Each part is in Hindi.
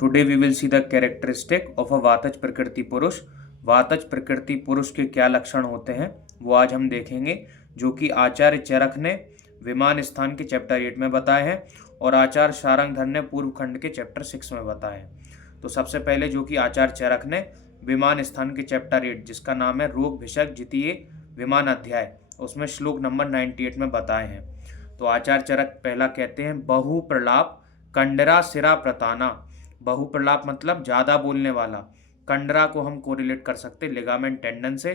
Today we will see the characteristic of a वातज प्रकृति पुरुष। वातज प्रकृति पुरुष के क्या लक्षण होते हैं वो आज हम देखेंगे, जो कि आचार्य चरक ने विमान स्थान के चैप्टर 8 में बताए हैं और आचार्य शारंगधर ने पूर्व खंड के चैप्टर 6 में बताए हैं। तो सबसे पहले जो कि आचार्य चरक ने विमान स्थान के चैप्टर 8, जिसका नाम है रोग भिषक द्वितीय विमान अध्याय, उसमें श्लोक नंबर 98 में बताए हैं। तो आचार्य चरक पहला कहते हैं, बहु प्रलाप कंडरा सिरा प्रताना। बहु प्रलाप मतलब ज्यादा बोलने वाला। कंडरा को हम कोरिलेट कर सकते हैं लिगामेंट टेंडन से,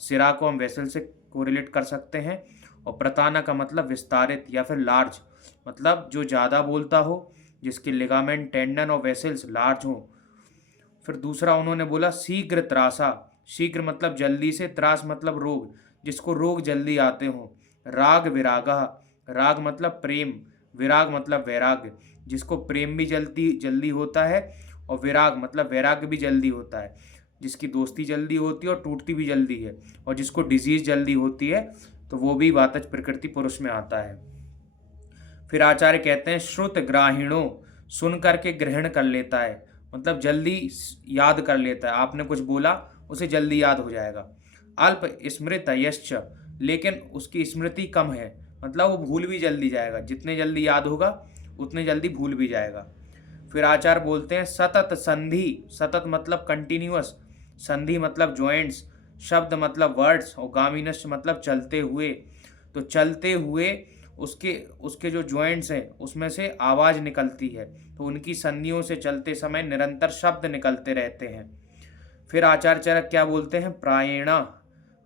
सिरा को हम वेसल से कोरिलेट कर सकते हैं, और प्रताना का मतलब विस्तारित या फिर लार्ज, मतलब जो ज़्यादा बोलता हो, जिसके लिगामेंट टेंडन और वेसल्स लार्ज हो। फिर दूसरा उन्होंने बोला शीघ्र त्रासा। शीघ्र मतलब जल्दी से, त्रास मतलब रोग, जिसको रोग जल्दी आते हों। राग विरागा। राग मतलब प्रेम, विराग मतलब वैराग्य, जिसको प्रेम भी जल्दी जल्दी होता है और विराग मतलब वैराग्य भी जल्दी होता है, जिसकी दोस्ती जल्दी होती है और टूटती भी जल्दी है, और जिसको डिजीज जल्दी होती है तो वो भी वातज प्रकृति पुरुष में आता है। फिर आचार्य कहते हैं श्रुत ग्राहीणों, सुन करके ग्रहण कर लेता है, मतलब जल्दी याद कर लेता है। आपने कुछ बोला उसे जल्दी याद हो जाएगा। अल्प स्मृतयश्च, लेकिन उसकी स्मृति कम है, मतलब वो भूल भी जल्दी जाएगा। जितने जल्दी याद होगा उतने जल्दी भूल भी जाएगा। फिर आचार्य बोलते हैं सतत संधि। सतत मतलब कंटिन्यूअस, संधि मतलब जॉइंट्स, शब्द मतलब वर्ड्स, और गामिनश मतलब चलते हुए। तो चलते हुए उसके उसके जो जॉइंट्स हैं उसमें से आवाज़ निकलती है, तो उनकी संधियों से चलते समय निरंतर शब्द निकलते रहते हैं। फिर आचार्य चरक क्या बोलते हैं, प्रायेणा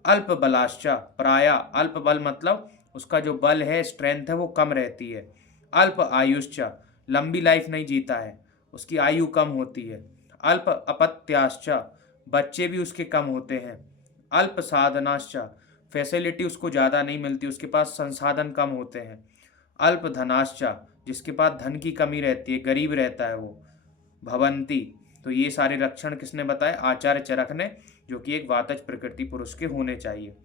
अल्प बलाश्चा। प्राय अल्प बल मतलब उसका जो बल है, स्ट्रेंथ है, वो कम रहती है। अल्प आयुष्चा, लंबी लाइफ नहीं जीता है, उसकी आयु कम होती है। अल्प अपत्याश्चा, बच्चे भी उसके कम होते हैं। अल्प साधनाश्चा, फैसिलिटी उसको ज़्यादा नहीं मिलती, उसके पास संसाधन कम होते हैं। अल्प धनाश्चा, जिसके पास धन की कमी रहती है, गरीब रहता है वो। भवंती। तो ये सारे लक्षण किसने बताए, आचार्य चरक ने, जो कि एक वातज प्रकृति पुरुष के होने चाहिए।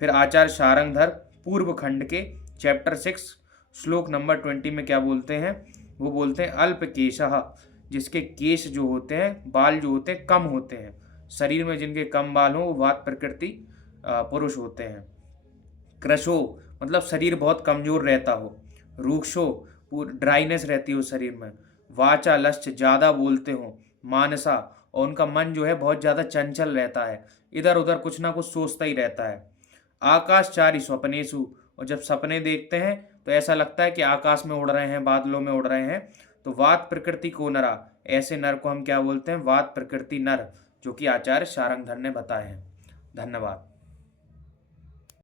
फिर आचार्य शारंगधर पूर्व खंड के चैप्टर 6 श्लोक नंबर 20 में क्या बोलते हैं, वो बोलते हैं अल्प केशः, जिसके केश जो होते हैं, बाल जो होते हैं, कम होते हैं। शरीर में जिनके कम बाल हों वो वात प्रकृति पुरुष होते हैं। कृशो मतलब शरीर बहुत कमजोर रहता हो। रूक्षो ड्राइनेस रहती हो शरीर में। वाचा लश्च ज़्यादा बोलते हो। मानसा, और उनका मन जो है बहुत ज़्यादा चंचल रहता है, इधर उधर कुछ ना कुछ सोचता ही रहता है। आकाशचारी स्वप्नेशु, और जब सपने देखते हैं तो ऐसा लगता है कि आकाश में उड़ रहे हैं, बादलों में उड़ रहे हैं। तो वात प्रकृति को नरा, ऐसे नर को हम क्या बोलते हैं, वात प्रकृति नर, जो कि आचार्य शारंगधर ने बताए हैं। धन्यवाद।